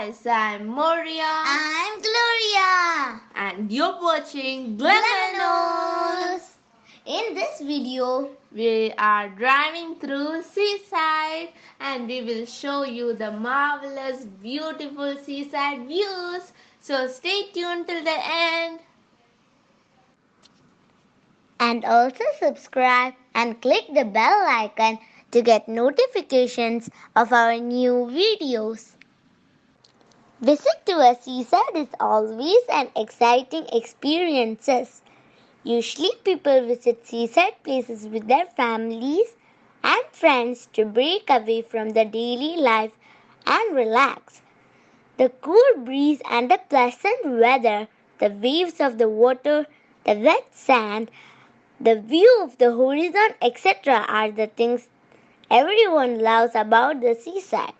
guys, I'm Moria. I'm Gloria. And you're watching GloMoNos. In this video, we are driving through seaside and we will show you the marvelous, beautiful seaside views. So stay tuned till the end. And also subscribe and click the bell icon to get notifications of our new videos. Visit to a seaside is always an exciting experience. Usually people visit seaside places with their families and friends to break away from the daily life and relax. The cool breeze and the pleasant weather, the waves of the water, the wet sand, the view of the horizon, etc. are the things everyone loves about the seaside.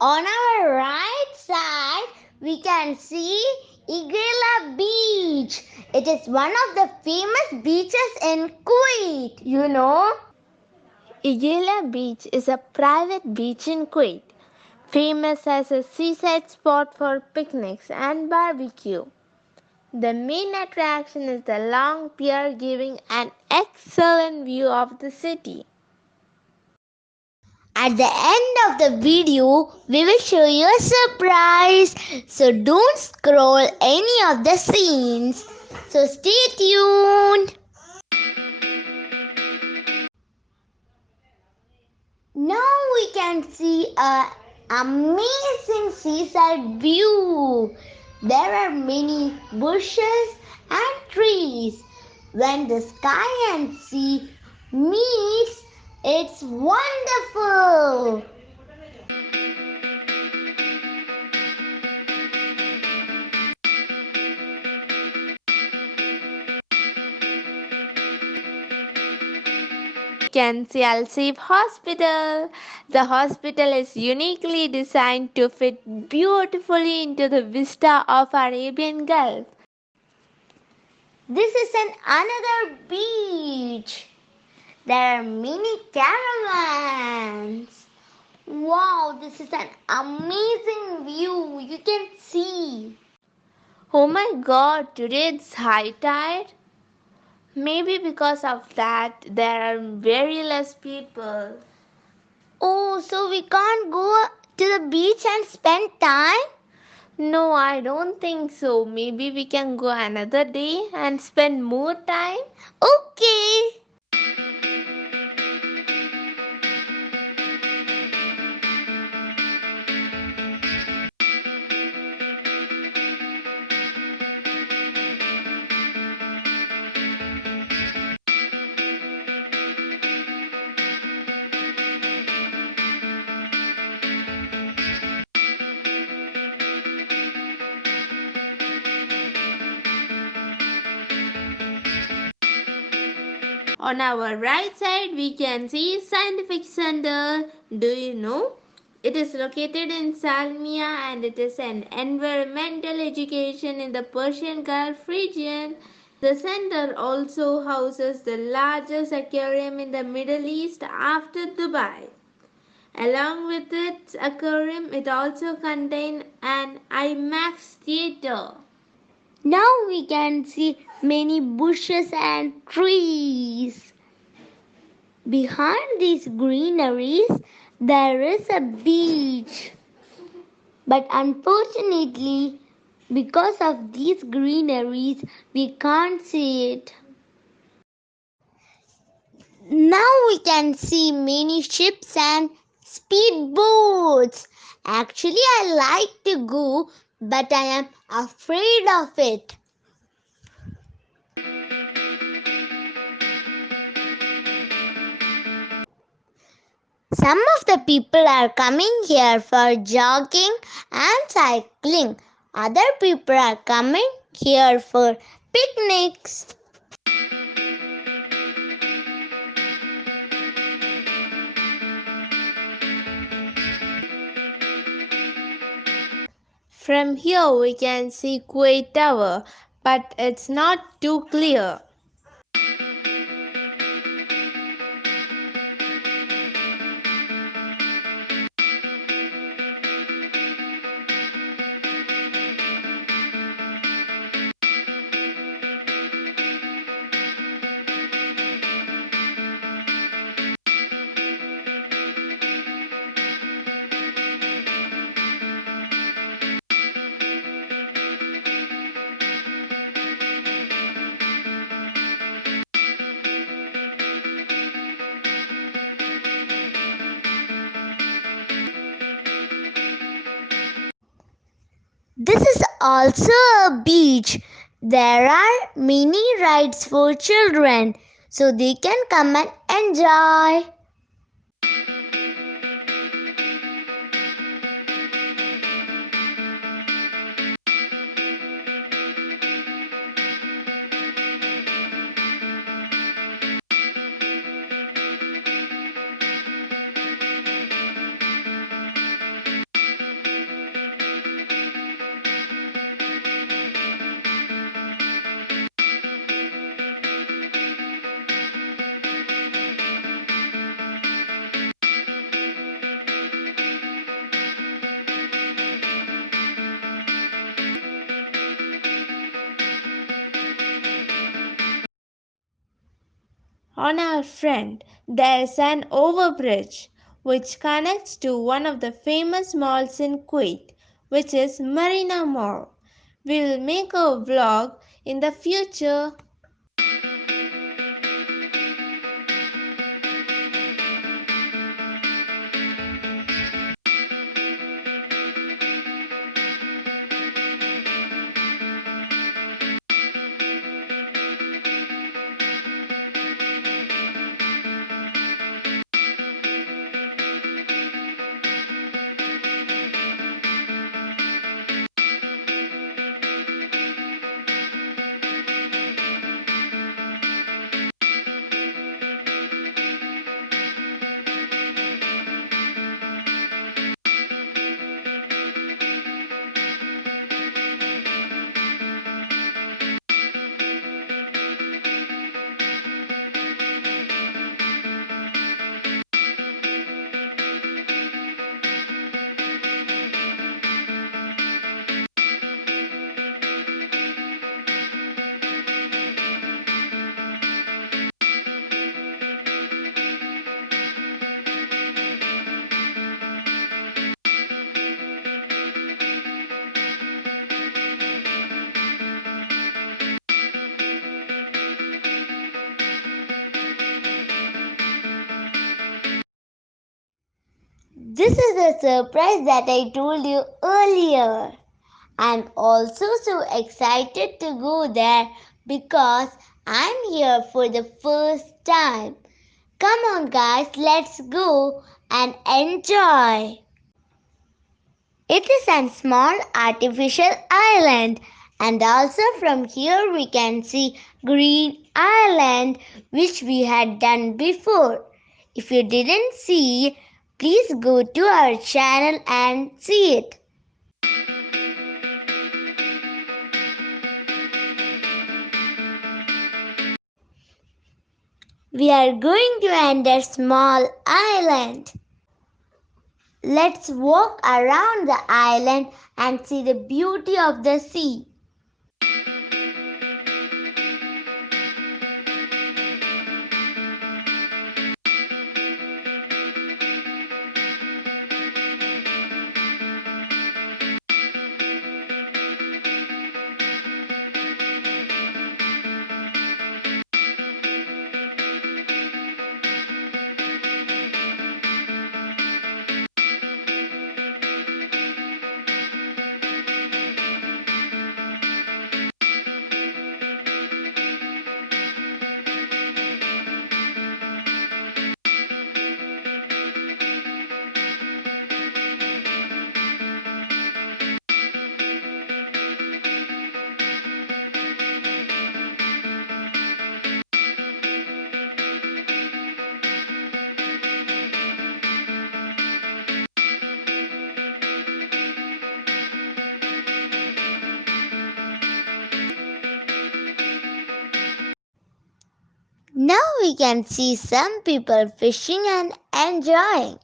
On our right side, we can see Eggshell Beach. It is one of the famous beaches in Kuwait, you know. Eggshell Beach is a private beach in Kuwait, famous as a seaside spot for picnics and barbecue. The main attraction is the long pier giving an excellent view of the city. At the end of the video, we will show you a surprise. So don't scroll any of the scenes. So stay tuned. Now we can see an amazing seaside view. There are many bushes and trees. When the sky and sea meets, it's wonderful. We can see Al Saif Hospital. The hospital is uniquely designed to fit beautifully into the vista of Arabian Gulf. This is another beach. There are many caravans. Wow, this is an amazing view. You can see. Oh my god, today it's high tide. Maybe because of that, there are very less people. Oh, so we can't go to the beach and spend time? No, I don't think so. Maybe we can go another day and spend more time. Okay. On our right side, we can see Scientific Center. Do you know? It is located in Salmiya and it is an environmental education in the Persian Gulf region. The center also houses the largest aquarium in the Middle East after Dubai. Along with its aquarium, it also contains an IMAX theater. Now we can see many bushes and trees. Behind these greeneries, there is a beach. But unfortunately, because of these greeneries, we can't see it. Now we can see many ships and speedboats. Actually, I like to go, but I am afraid of it. Some of the people are coming here for jogging and cycling. Other people are coming here for picnics. From here we can see Kuwait Tower, but it's not too clear. This is also a beach. There are many rides for children so they can come and enjoy. On our front, there is an overbridge which connects to one of the famous malls in Kuwait, which is Marina Mall. We will make a vlog in the future. This is a surprise that I told you earlier. I'm also so excited to go there because I'm here for the first time. Come on, guys, let's go and enjoy. It is a small artificial island, and also from here we can see Green Island, which we had done before. If you didn't see, please go to our channel and see it. We are going to enter small island. Let's walk around the island and see the beauty of the sea. Now we can see some people fishing and enjoying.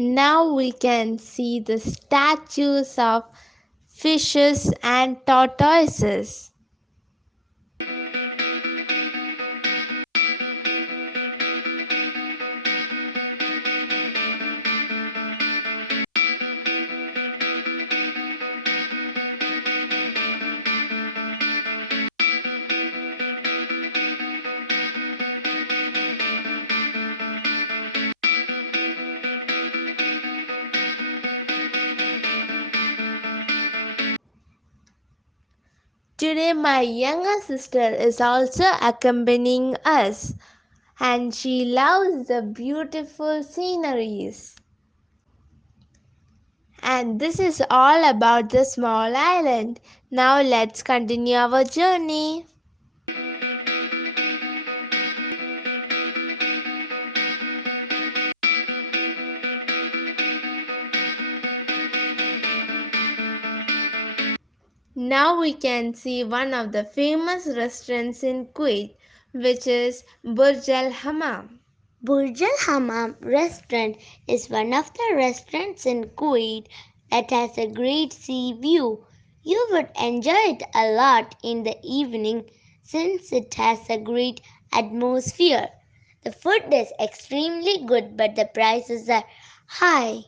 Now we can see the statues of fishes and tortoises. Today, my younger sister is also accompanying us, and she loves the beautiful sceneries. And this is all about the small island. Now, let's continue our journey. Now we can see one of the famous restaurants in Kuwait, which is Burj Al Hammam. Burj Al Hammam restaurant is one of the restaurants in Kuwait that has a great sea view. You would enjoy it a lot in the evening since it has a great atmosphere. The food is extremely good, but the prices are high.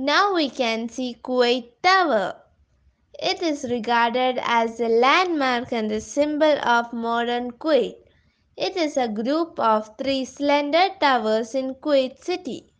Now we can see Kuwait Tower. It is regarded as a landmark and a symbol of modern Kuwait. It is a group of three slender towers in Kuwait City.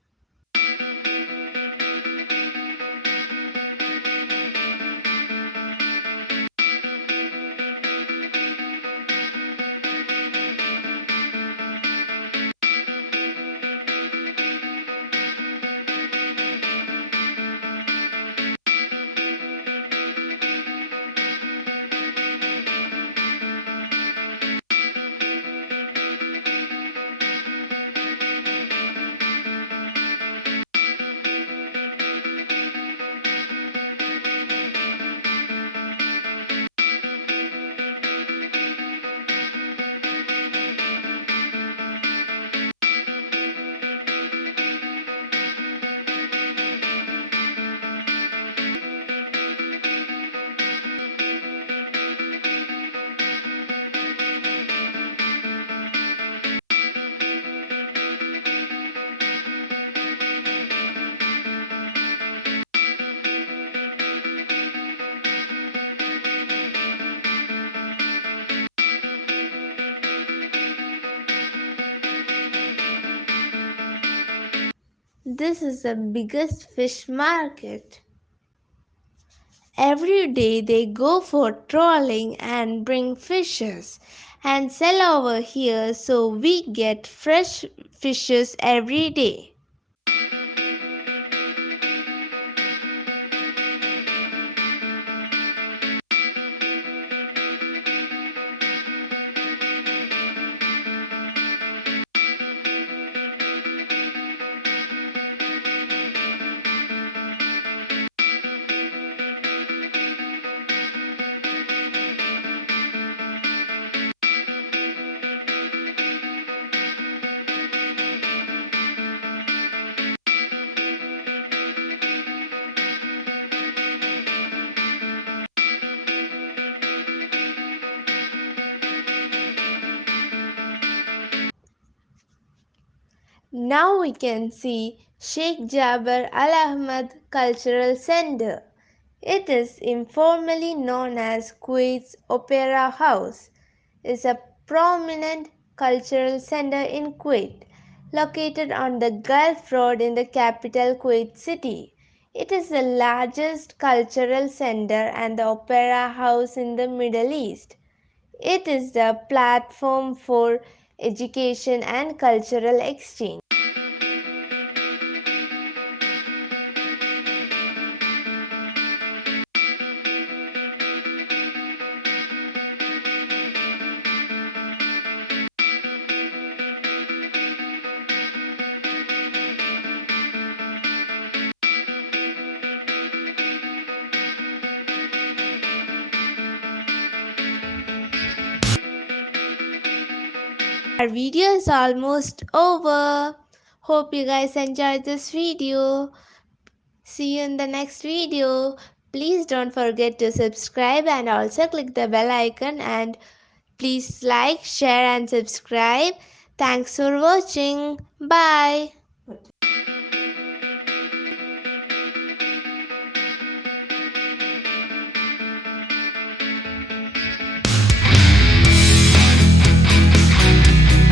This is the biggest fish market. Every day they go for trawling and bring fishes and sell over here, so we get fresh fishes every day. Now we can see Sheikh Jaber Al Ahmad Cultural Center. It is informally known as Kuwait's Opera House. It is a prominent cultural center in Kuwait, located on the Gulf Road in the capital Kuwait City. It is the largest cultural center and the opera house in the Middle East. It is the platform for education and cultural exchange. Our video is almost over. Hope you guys enjoyed this video. See you in the next video. Please don't forget to subscribe and also click the bell icon, and please like, share and subscribe. Thanks for watching. Bye.